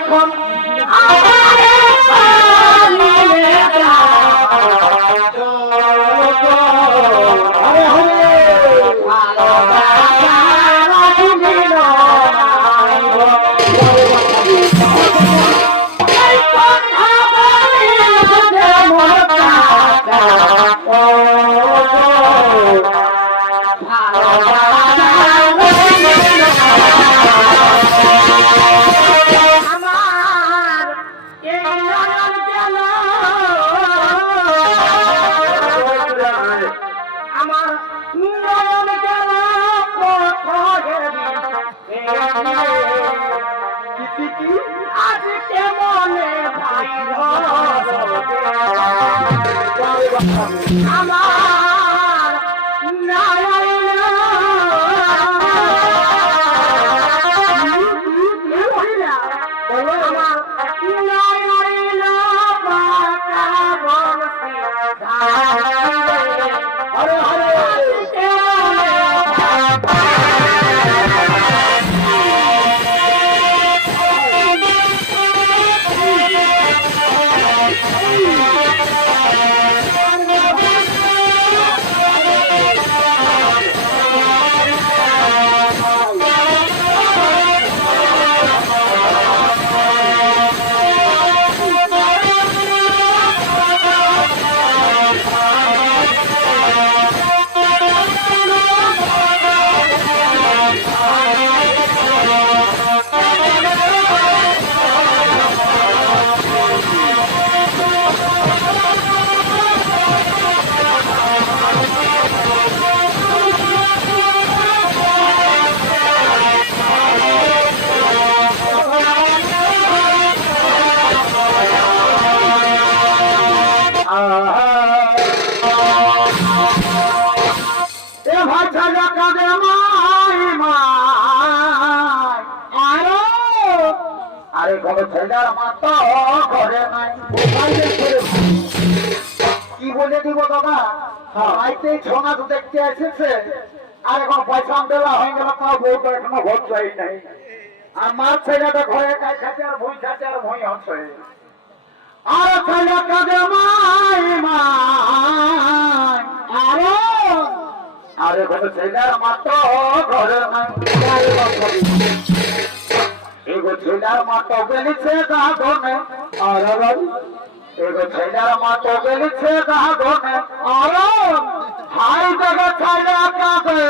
এখন আমার নয়ন গেল আজ কেমনে ভাই আমার ছেলের মাতা ঘরে নাই? কি বলে দিব দাদা? রাইতে ছনা তো দেখতে এসেছে। আর এখন পয়সা দেওয়া হয়ে গেল তাও বউটা এখনও ঘর চাই নাই। আর মার ছেলেটা ঘরে কাজ খাতে আর ভুই খাতে আর ভুই হচ্ছে আর ছেলে কাঁদে মাই মাই আরও আরে ছেলের মাতো ঘরে নাই। এগো ছেলের মাতো গেলিছে গাধনে আর এগো ছেলের মাতো গেলিছে গাধনে আর হাই দেখো ছেলে কাঁদে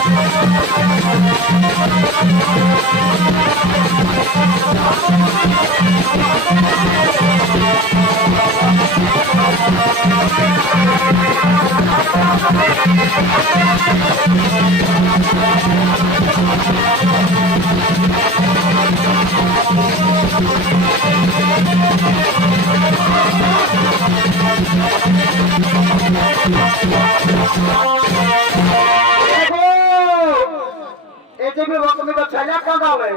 এই যে তুমি তো কাঁদাবে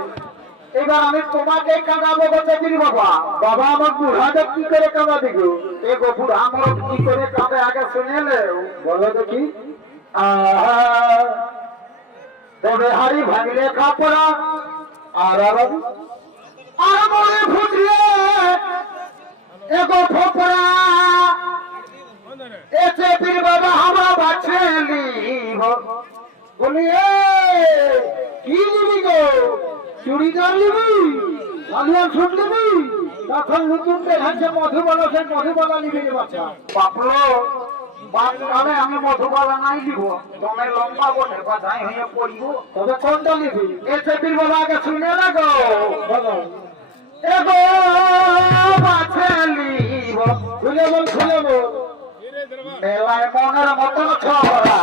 এবার আমি তোমাকে কাঁদাবো বলতে দিলি বাবা? বাবা, আমার বুড়াদের কি করে কাঁদা দিব এগো বুড়া, আমার কি করে কাঁদে? আগে শুনে বলো দেখি। তবে হাড়ি ভাঙলে কাপড়া। আর আর আর মনে ফুটলে। এগো ফোপড়া। এসে পীর বাবা হামা বাছে লিব বলি কি নিবি গো চুড়িদার নিবি? সালিয়ান শুট নিবি? তখন নতুন দেখাচ্ছে মধুবালা, সে মধুবালা নিবি বাচ্চা। বাপলো, বাপ কালে আমি মধুবালা নাই দিব তুমি লম্বা বটে বাধাই হয়ে পড়িব। তবে কোনটা নিবি? এ পীর বাবা আগে শুনে বলো। এগো, বাছে লিব খুলে বল খুলে বল। মেলায় মনের মতন ছড়া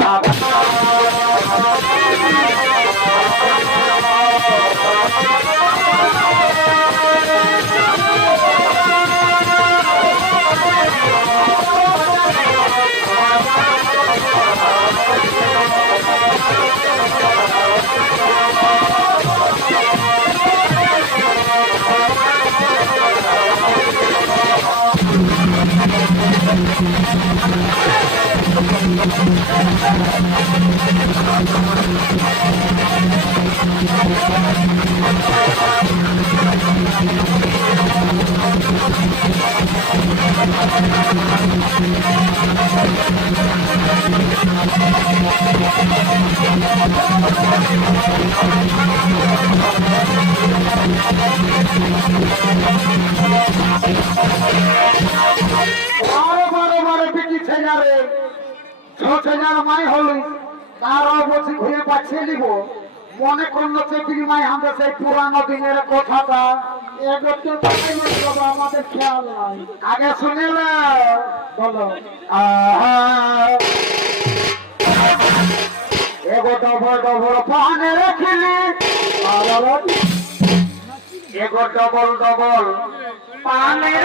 Oh, বারো বারো পিটি ছেড়ারে ছ ছেড়ার মাই হলি তারও বলছি ঘুরে পাঠিয়ে দিব। মনে করল চেপির মাই আমাদের সেই পুরানো দিনের কথাটা আমাদের খেয়াল নাই। আগে শুনিলে বলো। এগো ডবল ডবল পানে রাখিলি। এগো ডবল ডবল পানের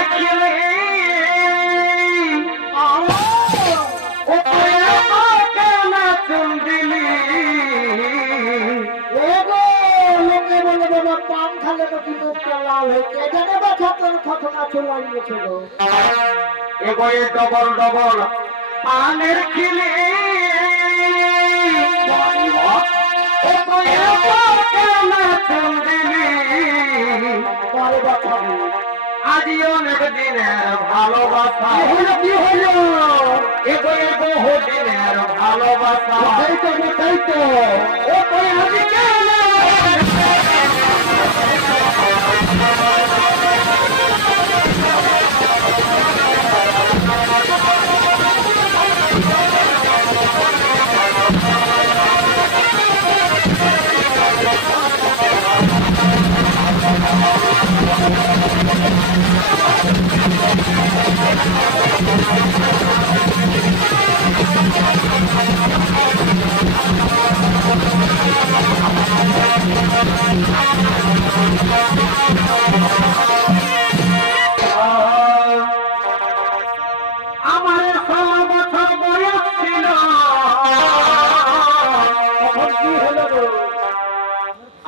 লোকে বলে, বাবা খালে নাকি মুখটা লাল হয়েছে এখানে বা ছাত্রের ঘটনা চলে গেছে গো এগোয়ে ডবল ডবল, পানের খিলে। পরে বাঁচাবো অনেক দিনের ভালোবাসা। কি হলো? এগোয়ে বহু দিনের ভালোবাসা। তাই তো তাই তো ও তুই আজি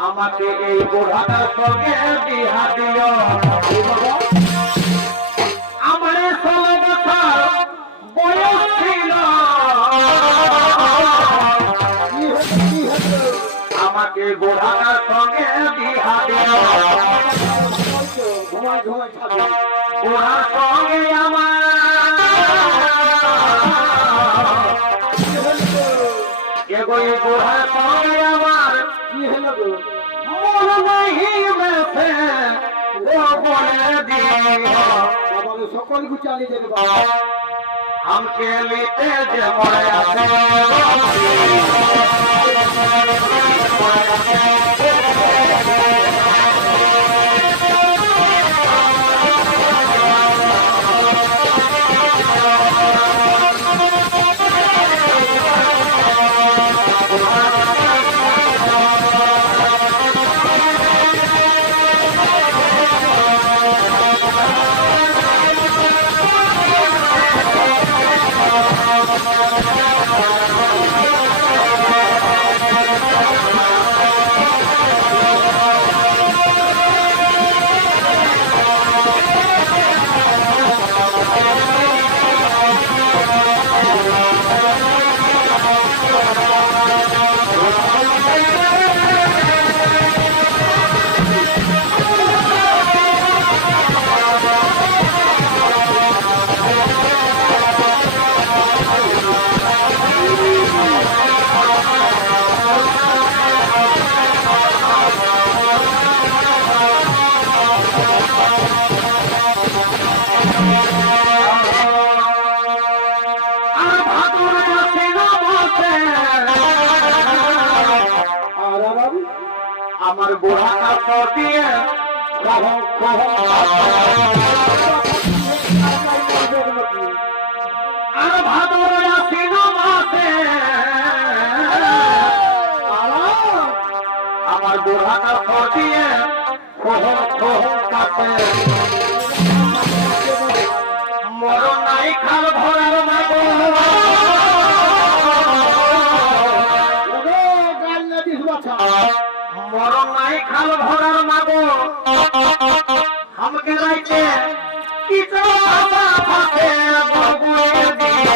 আমাকে এই বোঝাটার সঙ্গে বিহা দিল ওরা সঙ্গে আমার এগোই ওরা সঙ্গে আমার কি হলো মন নাহি মেসে ও বলে দিও সকল কিছু আমার বুড়া কাপড় দিয়ে আর ভাদুর বসে আমার কাপড় দিয়ে কহ মরণ নাই খাল বরং মাই খাল ভরার মাগো। আমাকে রাইতে কিছু বাবা ফাতে বগুয়ে দিয়ে।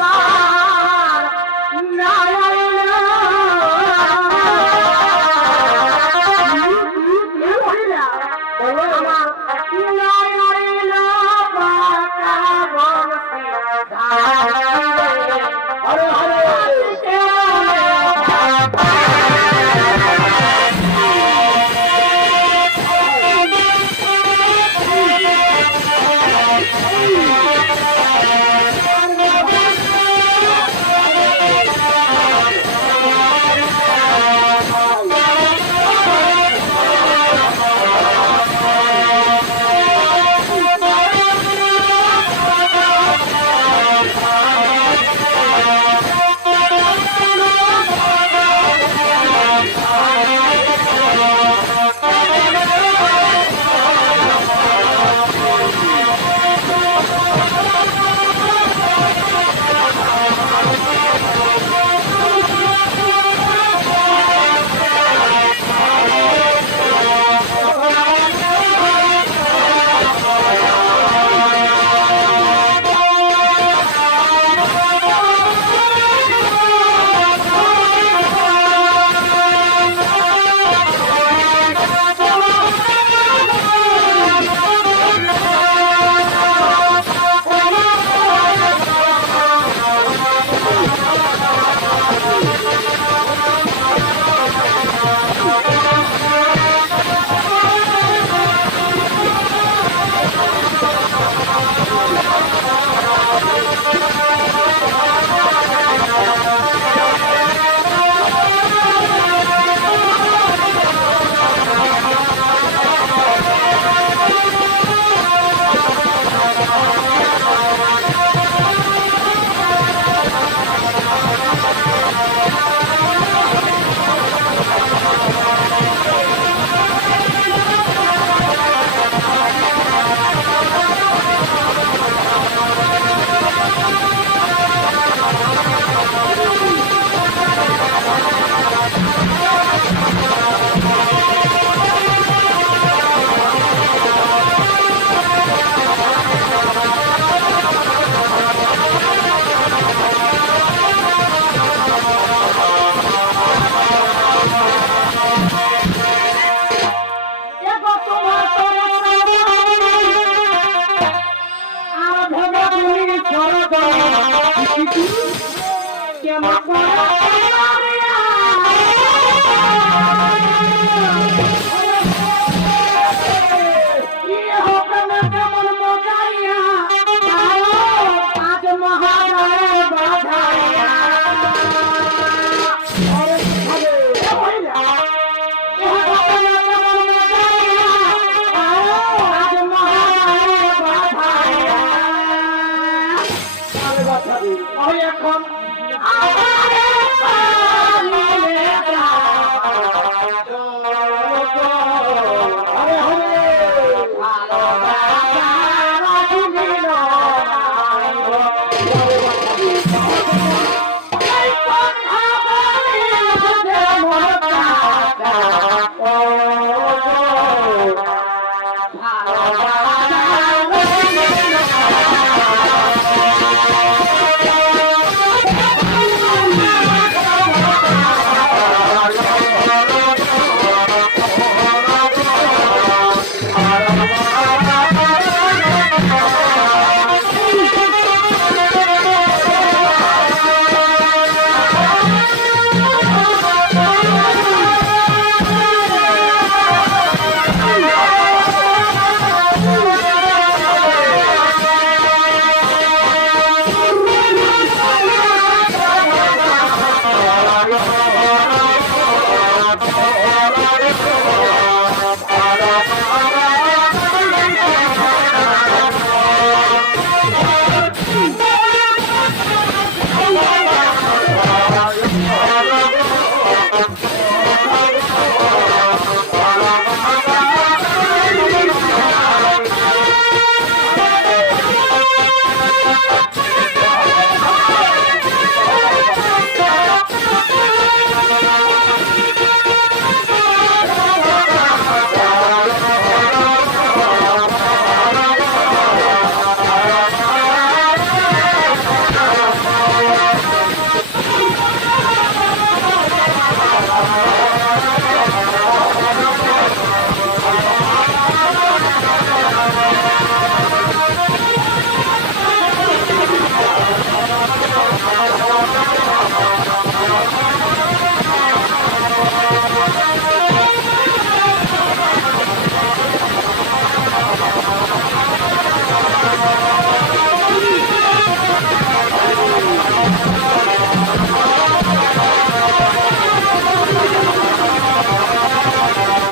আমার নারায়ণ